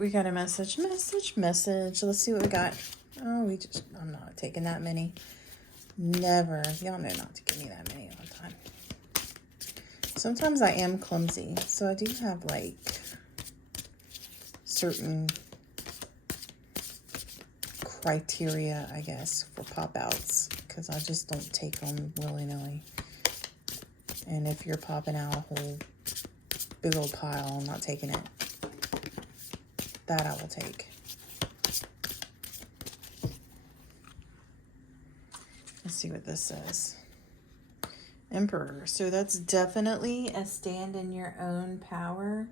we got a message. Let's see what we got. Oh, I'm not taking that many. Never. Y'all know not to give me that many all the time. Sometimes I am clumsy, so I do have like certain criteria, I guess, for pop outs, because I just don't take them willy-nilly. And if you're popping out a whole big old pile, I'm not taking it. That I will take. Let's see what this says. Emperor. So that's definitely a stand in your own power.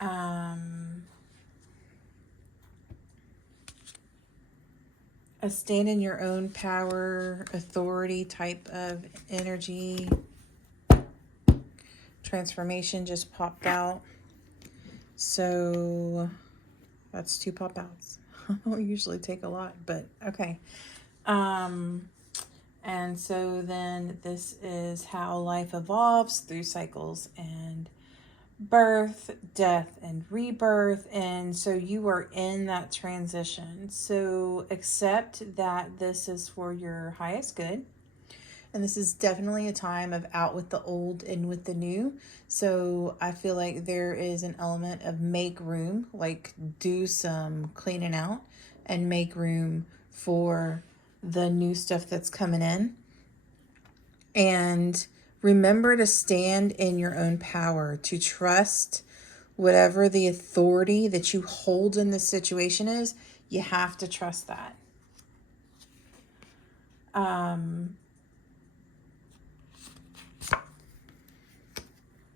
A stand in your own power, authority type of energy. Transformation just popped out. So that's 2 pop outs. I don't usually take a lot, but okay. And so then this is how life evolves through cycles and birth, death, and rebirth. And so you are in that transition. So accept that this is for your highest good. And this is definitely a time of out with the old, in with the new. So I feel like there is an element of make room, like do some cleaning out and make room for the new stuff that's coming in. And remember to stand in your own power, to trust whatever the authority that you hold in this situation is. You have to trust that.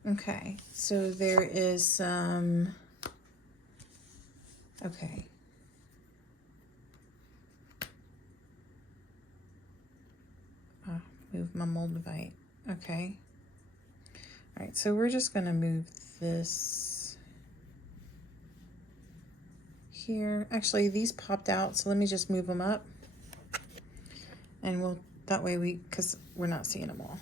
Okay, so there is some, okay. Move my Moldavite. Okay. All right, so we're just going to move this here. Actually, these popped out, so let me just move them up. And we'll, that way because we're not seeing them all.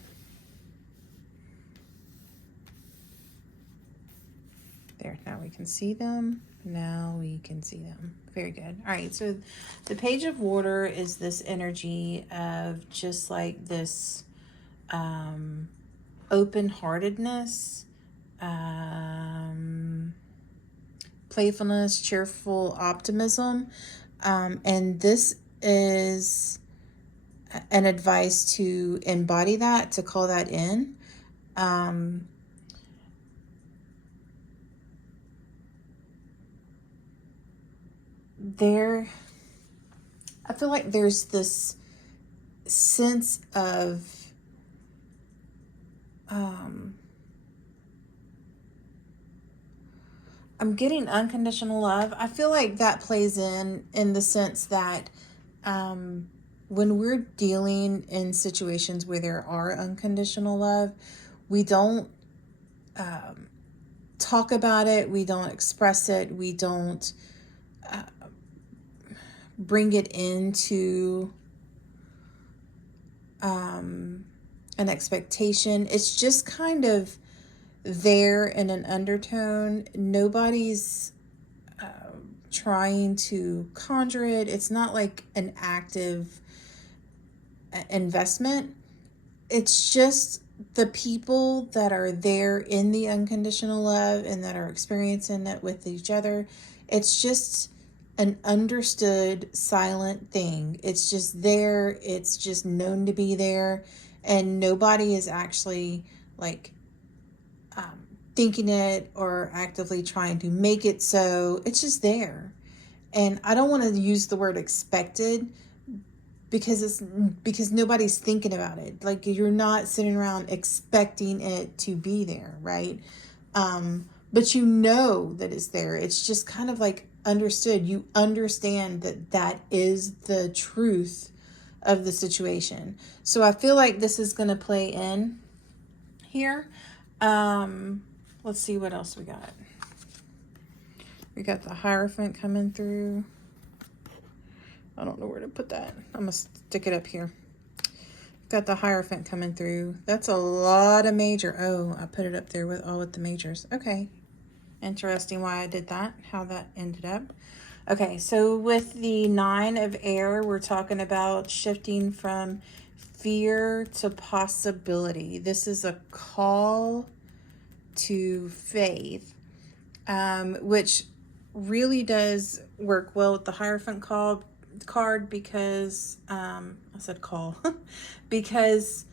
There, now we can see them. Now we can see them. Very good. All right, so the Page of Water is this energy of just like this open-heartedness, playfulness, cheerful optimism. And this is an advice to embody that, to call that in. I feel like there's this sense of I'm getting unconditional love. I feel like that plays in the sense that when we're dealing in situations where there are unconditional love, we don't talk about it, we don't express it, we don't bring it into an expectation. It's just kind of there in an undertone. Nobody's trying to conjure it. It's not like an active investment. It's just the people that are there in the unconditional love and that are experiencing it with each other. It's just an understood silent thing. It's just there. It's just known to be there. And nobody is actually like thinking it or actively trying to make it so. It's just there. And I don't want to use the word expected because nobody's thinking about it. Like, you're not sitting around expecting it to be there, right? But you know that it's there. It's just kind of like understood. You understand that that is the truth of the situation. So I feel like this is going to play in here. Let's see what else we got. We got the Hierophant coming through. I don't know where to put that. I'm going to stick it up here. Got the Hierophant coming through. That's a lot of major. Oh, I put it up there with all with the majors. Okay. Interesting why I did that, how that ended up. Okay, so with the 9 of air, we're talking about shifting from fear to possibility. This is a call to faith, which really does work well with the Hierophant card because, I said call, because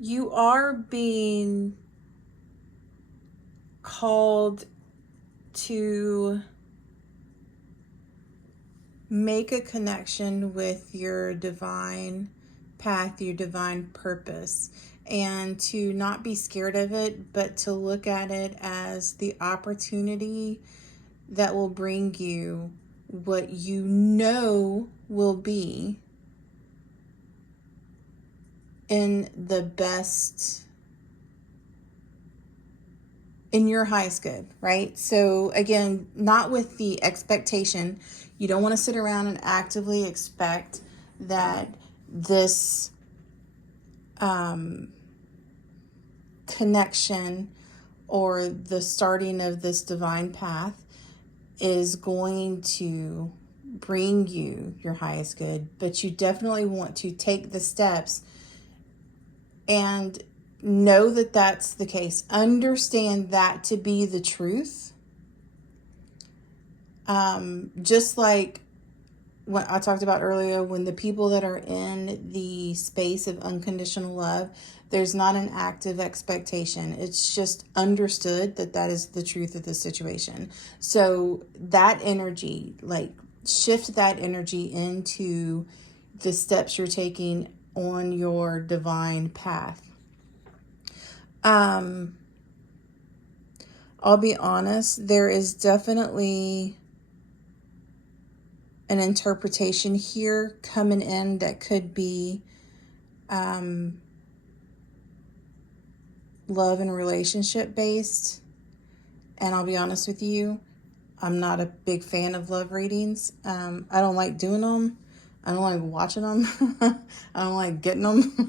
you are being called to make a connection with your divine path, your divine purpose, and to not be scared of it, but to look at it as the opportunity that will bring you what you know will be in the best, in your highest good, right? So again, not with the expectation. You don't want to sit around and actively expect that this connection or the starting of this divine path is going to bring you your highest good, but you definitely want to take the steps and know that that's the case. Understand that to be the truth. Just like what I talked about earlier, when the people that are in the space of unconditional love, there's not an active expectation. It's just understood that that is the truth of the situation. So that energy, like shift that energy into the steps you're taking on your divine path. I'll be honest, there is definitely an interpretation here coming in that could be love and relationship based. And I'll be honest with you, I'm not a big fan of love readings. I don't like doing them. I don't like watching them. I don't like getting them.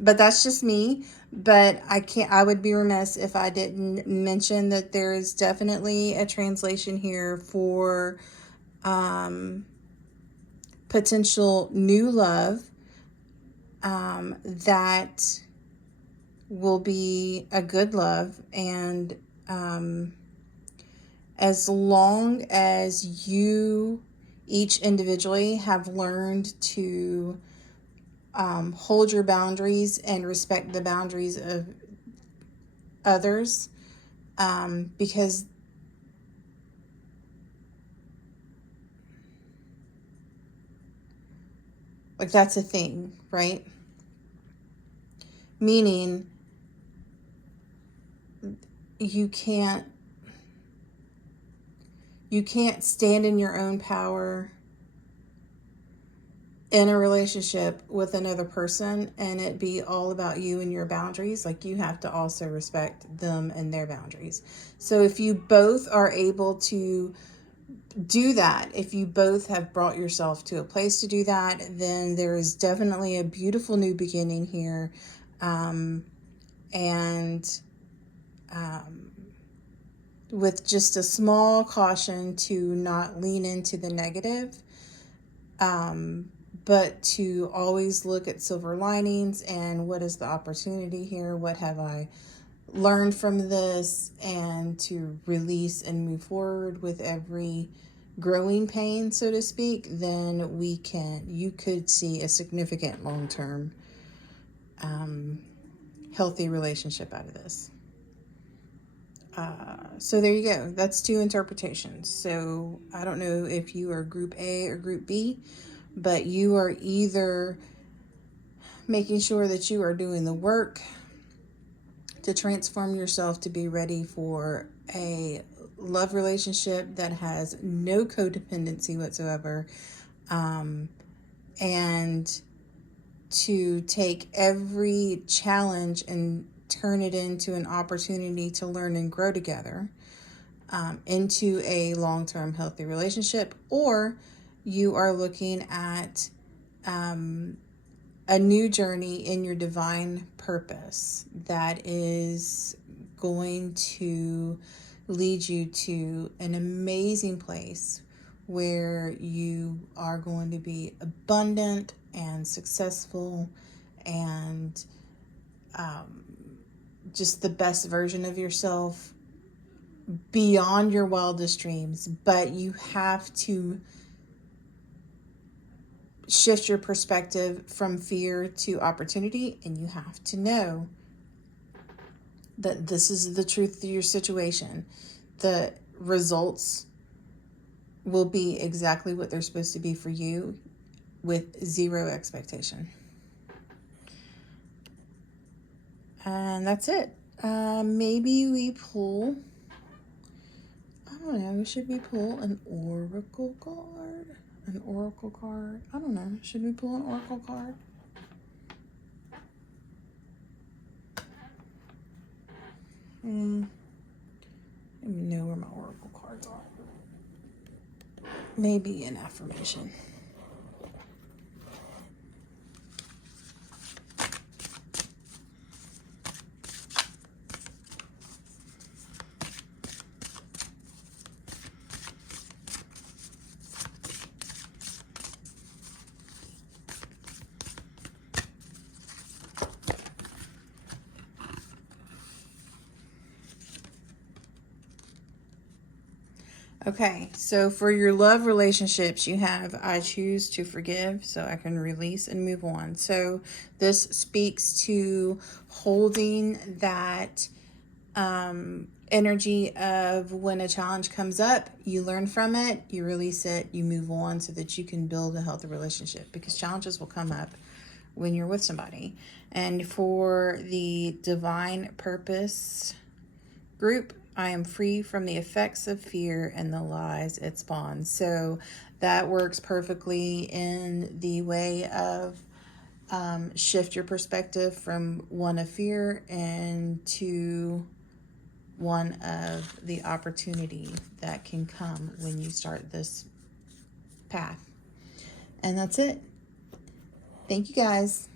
But that's just me. But I would be remiss if I didn't mention that there is definitely a translation here for potential new love that will be a good love. And as long as you each individually have learned to hold your boundaries and respect the boundaries of others, because like that's a thing, right? Meaning you can't stand in your own power in a relationship with another person and it be all about you and your boundaries. Like you have to also respect them and their boundaries. So if you both are able to do that, if you both have brought yourself to a place to do that, then there is definitely a beautiful new beginning here. With just a small caution to not lean into the negative, but to always look at silver linings and what is the opportunity here? What have I learned from this? And to release and move forward with every growing pain, so to speak, then you could see a significant long-term healthy relationship out of this. So there you go. That's 2 interpretations. So I don't know if you are group A or group B, but you are either making sure that you are doing the work to transform yourself to be ready for a love relationship that has no codependency whatsoever, and to take every challenge and turn it into an opportunity to learn and grow together, into a long-term healthy relationship, or you are looking at a new journey in your divine purpose that is going to lead you to an amazing place where you are going to be abundant and successful and just the best version of yourself beyond your wildest dreams. But you have to shift your perspective from fear to opportunity, and you have to know that this is the truth of your situation. The results will be exactly what they're supposed to be for you with zero expectation. And that's it. Maybe we pull, I don't know, should we pull an oracle card? An oracle card? I don't know. Should we pull an oracle card? I don't even know where my oracle cards are. Maybe an affirmation. Okay, so for your love relationships, you have I choose to forgive so I can release and move on. So this speaks to holding that energy of when a challenge comes up, you learn from it, you release it, you move on so that you can build a healthy relationship, because challenges will come up when you're with somebody. And for the divine purpose group, I am free from the effects of fear and the lies it spawns. So that works perfectly in the way of shift your perspective from one of fear and to one of the opportunity that can come when you start this path. And that's it. Thank you guys.